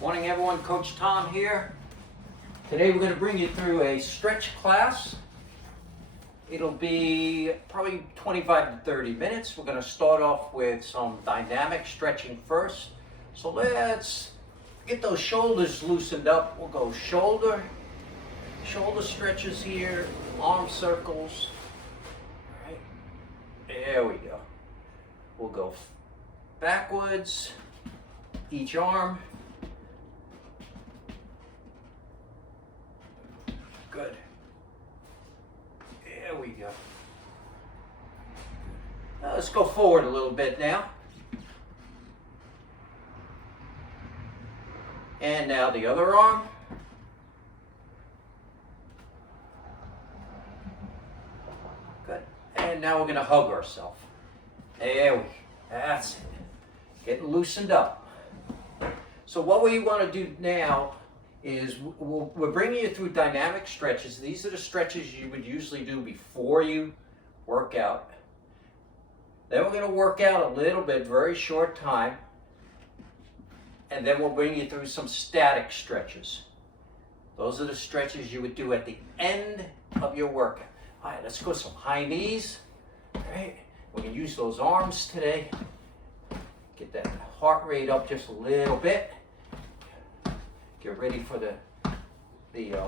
Morning everyone, Coach Tom here. Today we're going to bring you through a stretch class. It'll be probably 25 to 30 minutes. We're going to start off with some dynamic stretching first. So let's get those shoulders loosened up. We'll go shoulder stretches here, arm circles. All right, there we go. We'll go backwards, each arm. Good. There we go. Now let's go forward a little bit now. And now the other arm. Good. And now we're going to hug ourselves. That's it. Getting loosened up. So what we want to do now is we're bringing you through dynamic stretches. These are the stretches you would usually do before you work out. Then we're going to work out a little bit, very short time. And then we'll bring you through some static stretches. Those are the stretches you would do at the end of your workout. All right, let's go some high knees. All right, we're going to use those arms today. Get that heart rate up just a little bit. Get ready for the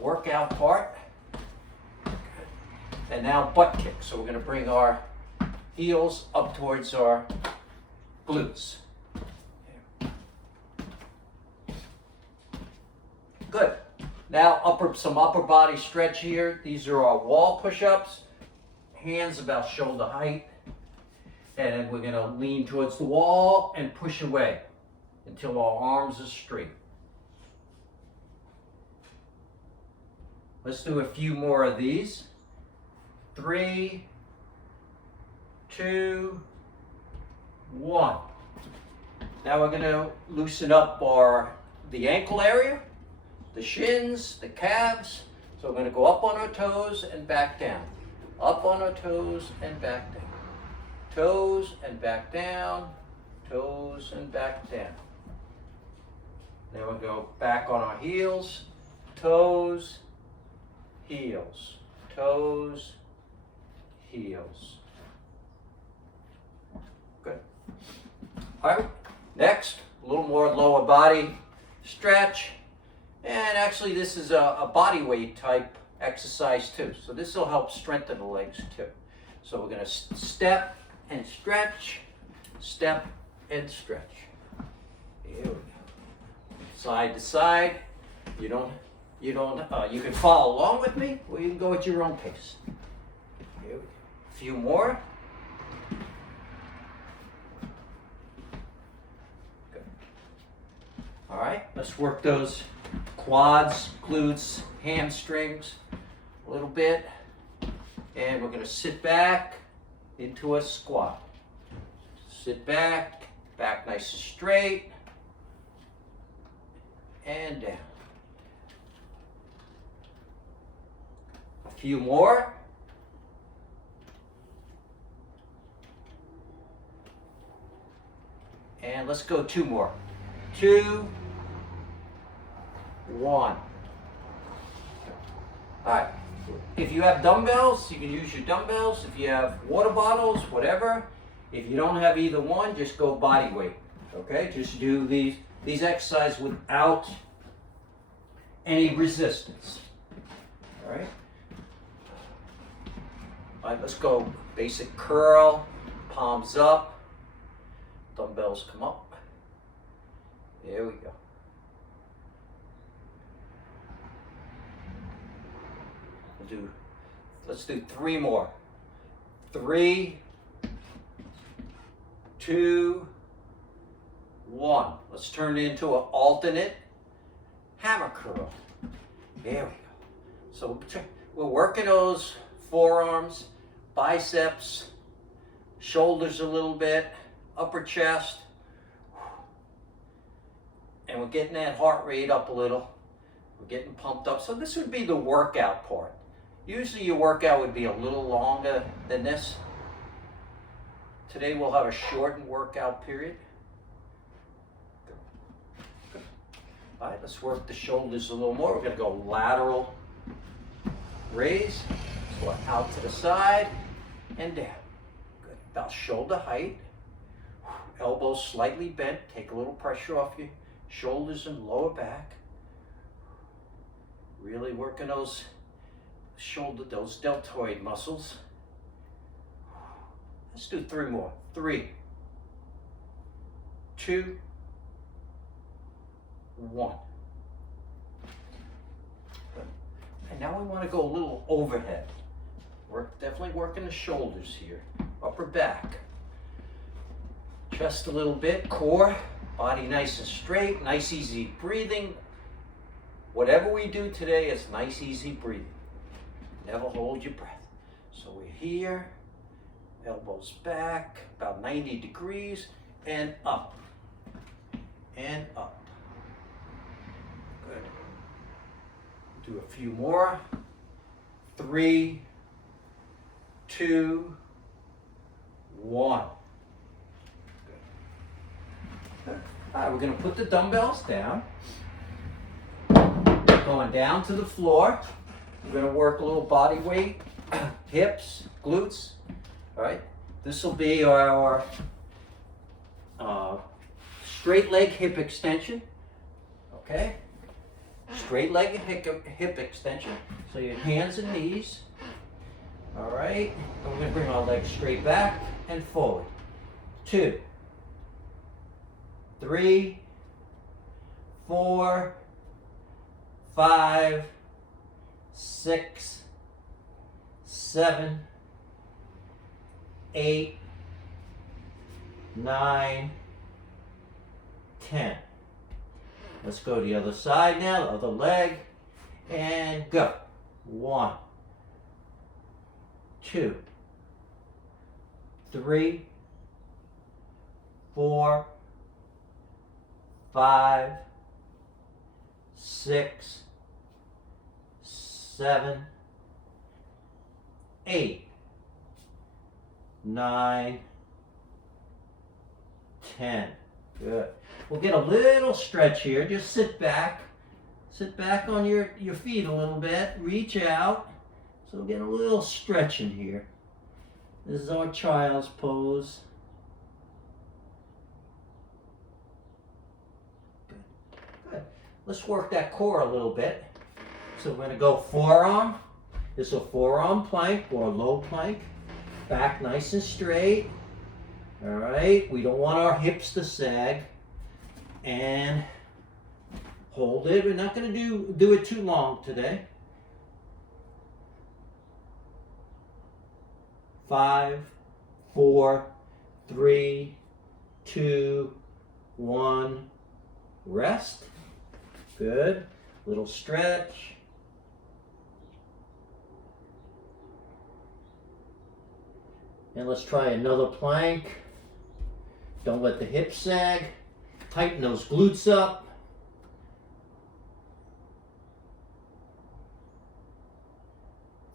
workout part. And now butt kick. So we're going to bring our heels up towards our glutes. Good. Now some upper body stretch here. These are our wall push-ups. Hands about shoulder height. And then we're going to lean towards the wall and push away until our arms are straight. Let's do a few more of these. 3, 2, 1. Now we're going to loosen up the ankle area, the shins, the calves. So we're going to go up on our toes and back down. Up on our toes and back down. Toes and back down. Toes and back down. Then we'll go back on our heels. Toes, heels. Toes, heels. Good. All right, next, a little more lower body stretch. And actually this is a body weight type exercise too. So this will help strengthen the legs too. So we're going to step and stretch, step and stretch. Here we go. Side to side. You can follow along with me, or you can go at your own pace. Here we go. A few more. Good. All right, let's work those quads, glutes, hamstrings a little bit. And we're going to sit back into a squat. Sit back, back nice and straight, and down. A few more. And let's go 2 more. 2, 1. All right. If you have dumbbells, you can use your dumbbells. If you have water bottles, whatever. If you don't have either one, just go body weight. Okay? Just do these exercises without any resistance. All right? All right, let's go. Basic curl, palms up, dumbbells come up. There we go. Let's do 3 more. 3, 2, 1. Let's turn it into an alternate hammer curl. There we go. So we're working those forearms, biceps, shoulders a little bit, upper chest. And we're getting that heart rate up a little. We're getting pumped up. So this would be the workout part. Usually your workout would be a little longer than this. Today we'll have a shortened workout period. All right, let's work the shoulders a little more. We're gonna go lateral raise. So out to the side and down. Good, about shoulder height. Elbows slightly bent. Take a little pressure off your shoulders and lower back. Really working those those deltoid muscles. Let's do 3 more. 3, 2, 1. And now we want to go a little overhead. Definitely working the shoulders here. Upper back. Chest a little bit. Core. Body nice and straight. Nice, easy breathing. Whatever we do today is nice, easy breathing. Never hold your breath. So we're here. Elbows back. About 90 degrees. And up. And up. Good. Do a few more. 3, 2, 1. Good. All right, we're going to put the dumbbells down. Going down to the floor. We're going to work a little body weight, hips, glutes. All right. This will be our straight leg hip extension. Okay. Straight leg hip extension. So your hands and knees. All right. And we're going to bring our legs straight back and forward. 2, 3, 4, 5, 6, 7, 8, 9, 10. Let's go to the other side now, the other leg, and go. 1, 2, 3, 4, 5, 6, 7, 8, 9, 10. Good. We'll get a little stretch here. Just sit back. Sit back on your feet a little bit. Reach out. So we'll get a little stretch in here. This is our child's pose. Good. Good. Let's work that core a little bit. So we're going to go forearm. This is a forearm plank or a low plank. Back nice and straight. All right. We don't want our hips to sag. And hold it. We're not going to do it too long today. 5, 4, 3, 2, 1. Rest. Good. Little stretch. And let's try another plank. Don't let the hips sag. Tighten those glutes up.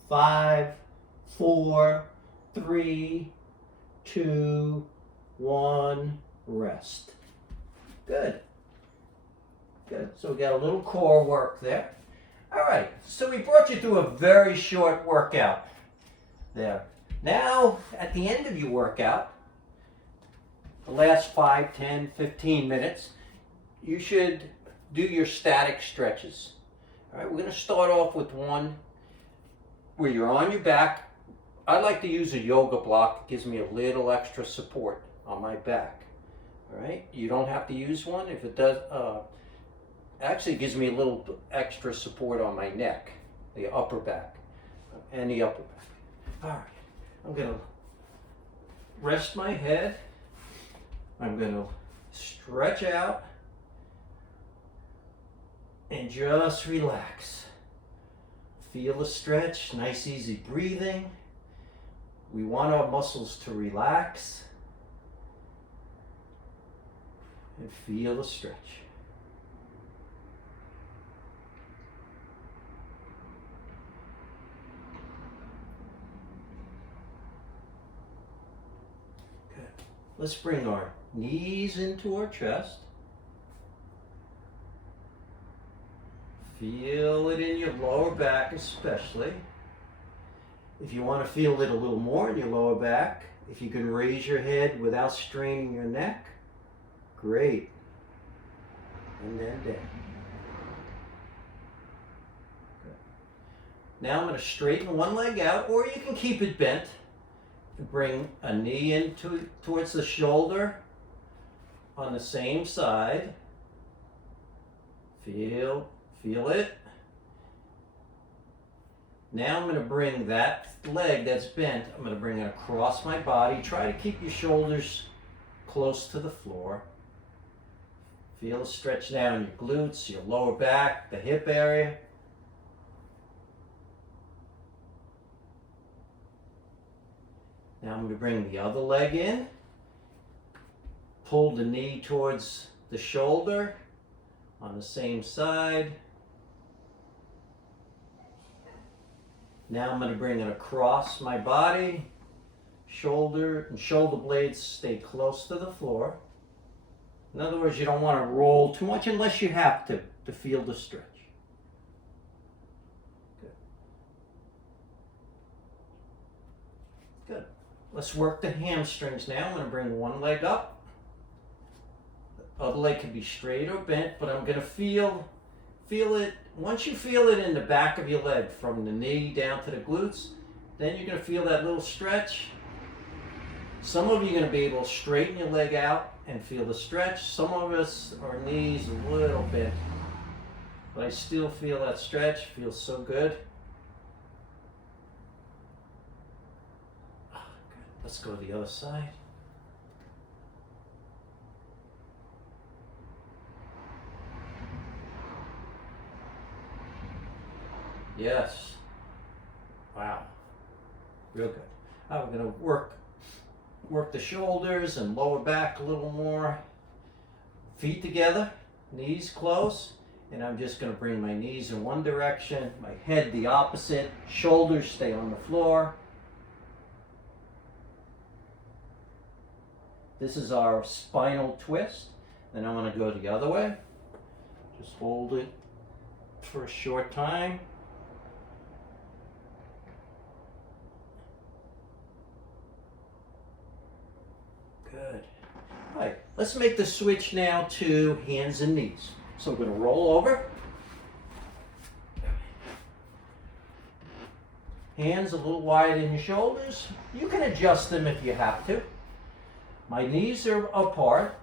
5, 4, 3, 2, 1. Rest. Good. Good. So we got a little core work there. All right. So we brought you through a very short workout there. Now, at the end of your workout, the last 5, 10, 15 minutes, you should do your static stretches. All right, we're going to start off with one where you're on your back. I like to use a yoga block. It gives me a little extra support on my back. All right, you don't have to use one. If it does, actually it gives me a little extra support on my neck, the upper back, and the upper back. All right, I'm going to rest my head. I'm going to stretch out and just relax. Feel the stretch, nice easy breathing. We want our muscles to relax and feel the stretch. Good. Let's bring our knees into our chest. Feel it in your lower back especially. If you want to feel it a little more in your lower back, if you can raise your head without straining your neck, great. And then down. Good. Now I'm going to straighten one leg out, or you can keep it bent. Bring a knee into towards the shoulder on the same side. Feel it. Now I'm going to bring that leg that's bent, I'm going to bring it across my body. Try to keep your shoulders close to the floor. Feel the stretch down your glutes, your lower back, the hip area. Now I'm going to bring the other leg in. Pull the knee towards the shoulder on the same side. Now I'm going to bring it across my body. Shoulder and shoulder blades stay close to the floor. In other words, you don't want to roll too much unless you have to feel the stretch. Good. Good. Let's work the hamstrings now. I'm going to bring one leg up. The other leg can be straight or bent, but I'm going to feel it. Once you feel it in the back of your leg, from the knee down to the glutes, then you're going to feel that little stretch. Some of you are going to be able to straighten your leg out and feel the stretch. Some of us, our knees a little bit, but I still feel that stretch. Feels so good. Good. Let's go to the other side. Yes. Wow. Real good. Now we're going to work the shoulders and lower back a little more. Feet together, knees close, and I'm just going to bring my knees in one direction, my head the opposite, shoulders stay on the floor. This is our spinal twist. Then I'm going to go the other way. Just hold it for a short time. Good. All right, let's make the switch now to hands and knees. So I'm going to roll over. Hands a little wide in your shoulders. You can adjust them if you have to. My knees are apart.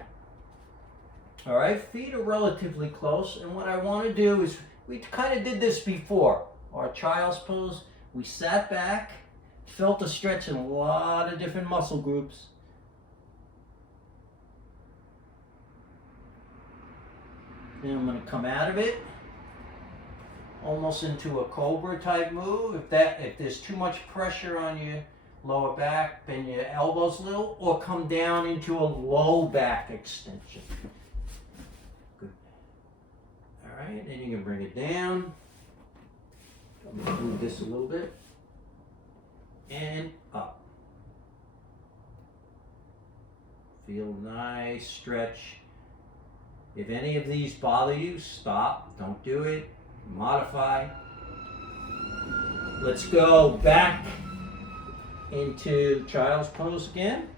All right, feet are relatively close. And what I want to do is, we kind of did this before. Our child's pose, we sat back, felt a stretch in a lot of different muscle groups. Then I'm going to come out of it, almost into a cobra type move. If there's too much pressure on your lower back, bend your elbows a little, or come down into a low back extension. Good. All right, then you can bring it down. I'm going to move this a little bit. And up. Feel nice stretch. If any of these bother you, stop. Don't do it. Modify. Let's go back into child's pose again.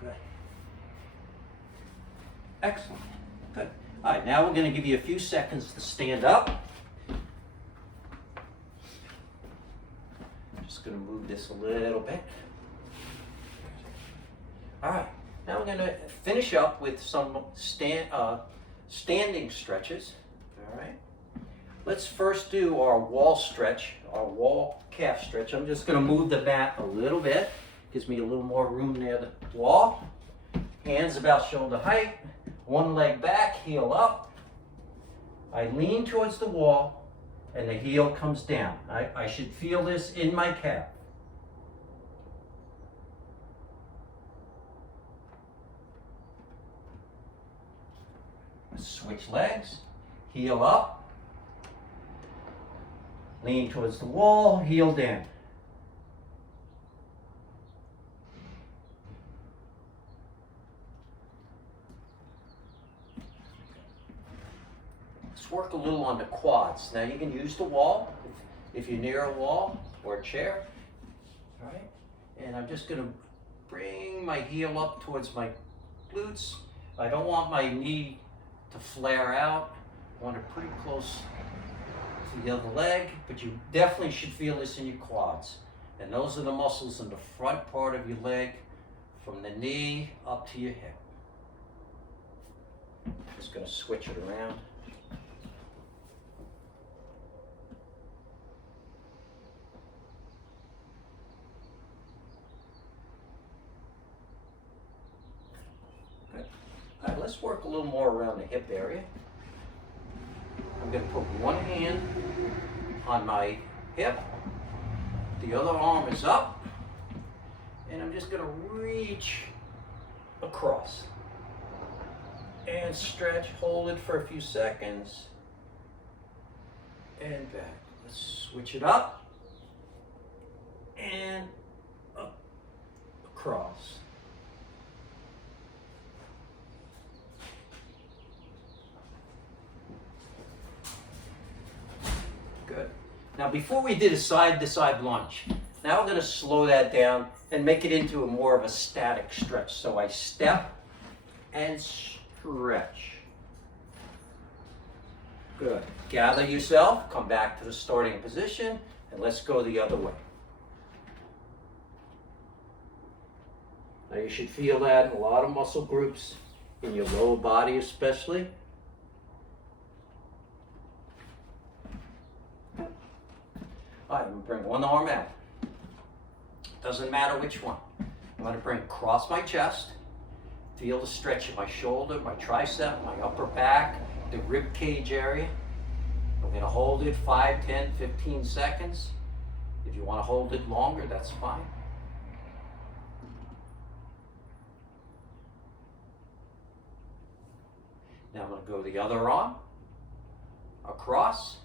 Good. Excellent. Good. All right, now we're going to give you a few seconds to stand up. Just going to move this a little bit. All right, now we're going to finish up with some standing stretches. All right, let's first do our wall stretch, our wall calf stretch. I'm just going to move the mat a little bit. Gives me a little more room near the wall. Hands about shoulder height. One leg back, heel up. I lean towards the wall. And the heel comes down. I should feel this in my calf. Switch legs, heel up, lean towards the wall, heel down. let's work a little on the quads. Now you can use the wall if you're near a wall or a chair. All right, and I'm just going to bring my heel up towards my glutes. I don't want my knee to flare out. I want it pretty close to the other leg, but you definitely should feel this in your quads. And those are the muscles in the front part of your leg, from the knee up to your hip. Just going to switch it around. Good. All right, let's work a little more around the hip area. I'm going to put one hand on my hip. The other arm is up. And I'm just going to reach across. And stretch, hold it for a few seconds. And back. Let's switch it up. And up, across. Good. Now before we did a side-to-side lunge, now we're going to slow that down and make it into more of a static stretch. So I step and stretch. Good. Gather yourself, come back to the starting position, and let's go the other way. Now you should feel that in a lot of muscle groups, in your lower body especially. All right, I'm going to bring one arm out. Doesn't matter which one. I'm going to bring across my chest. Feel the stretch of my shoulder, my tricep, my upper back, the rib cage area. I'm going to hold it 5, 10, 15 seconds. If you want to hold it longer, that's fine. Now I'm going to go the other arm, across.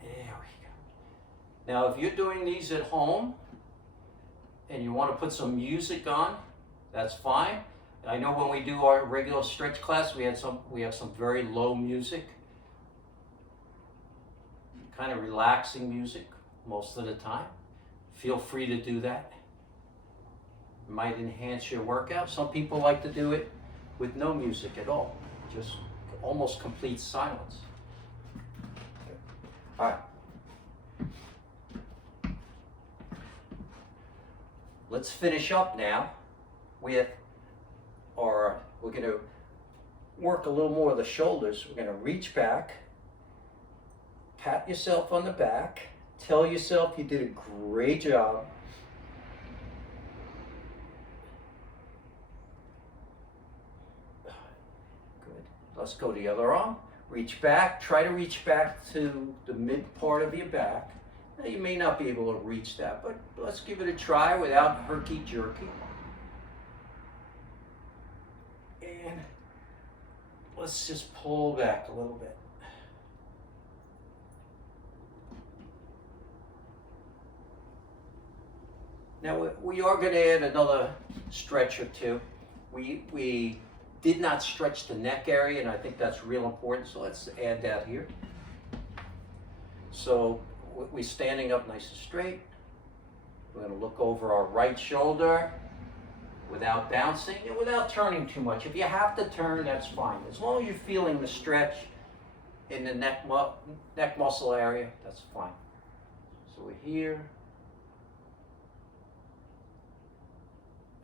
There we go. Now if you're doing these at home and you want to put some music on, that's fine. I know when we do our regular stretch class, we have some very low music, kind of relaxing music most of the time. Feel free to do that. It might enhance your workout. Some people like to do it with no music at all, just almost complete silence. All right. Let's finish up now with we're going to work a little more of the shoulders. We're going to reach back, pat yourself on the back, tell yourself you did a great job. Good. Let's go the other arm. Reach back, try to reach back to the mid part of your back. Now, you may not be able to reach that, but let's give it a try without herky-jerky. And let's just pull back a little bit. Now we are going to add another stretch or two. We did not stretch the neck area, and I think that's real important, so let's add that here. So we're standing up nice and straight. We're going to look over our right shoulder without bouncing and without turning too much. If you have to turn, that's fine. As long as you're feeling the stretch in the neck muscle area, that's fine. So we're here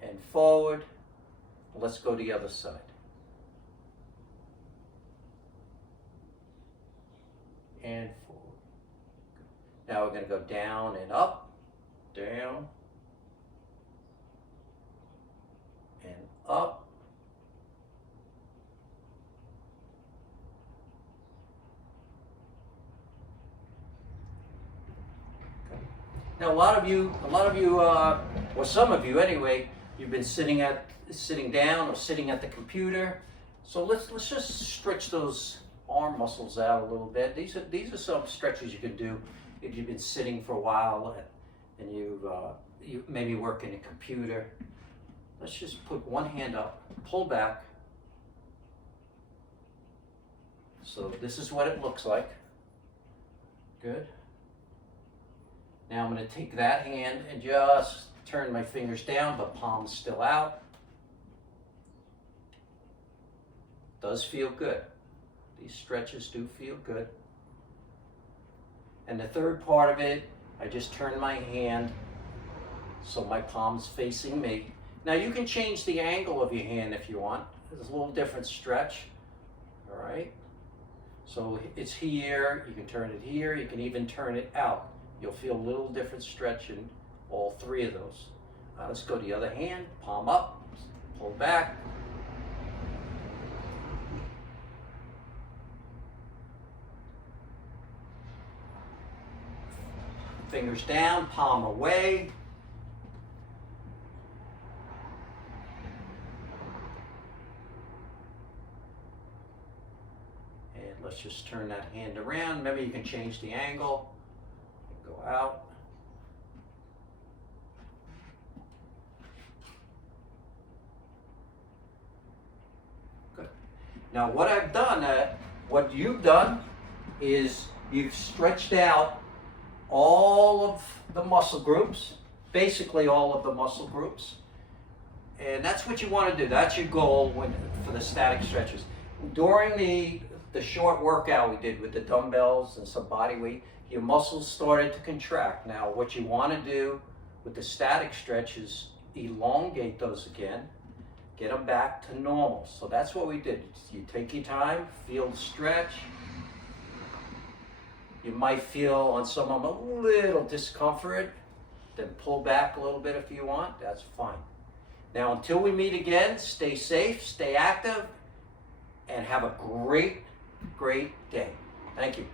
and forward. Let's go the other side. And forward. Now we're going to go down and up, down, and up. Okay. Now a lot of you, or some of you anyway, you've been sitting down or sitting at the computer. So let's just stretch those arm muscles out a little bit. These are some stretches you can do if you've been sitting for a while and you maybe work in a computer. Let's just put one hand up, pull back, So this is what it looks like. Good. Now I'm going to take that hand and just turn my fingers down, but palm's still out. Does feel good. These stretches do feel good. And the third part of it, I just turn my hand so my palm's facing me. Now you can change the angle of your hand if you want. There's a little different stretch. All right. So it's here, you can turn it here, you can even turn it out. You'll feel a little different stretch in all three of those. Let's go to the other hand, palm up, pull back. Fingers down, palm away. And let's just turn that hand around. Remember, you can change the angle. Go out. Good. Now what I've done, what you've done is you've stretched out all of the muscle groups, basically all of the muscle groups. And that's what you want to do. That's your goal for the static stretches. During the short workout we did with the dumbbells and some body weight, your muscles started to contract. Now what you want to do with the static stretch is elongate those again, get them back to normal. So that's what we did. You take your time, feel the stretch. You might feel on some of them a little discomfort, then pull back a little bit if you want, that's fine. Now until we meet again, stay safe, stay active, and have a great, great day. Thank you.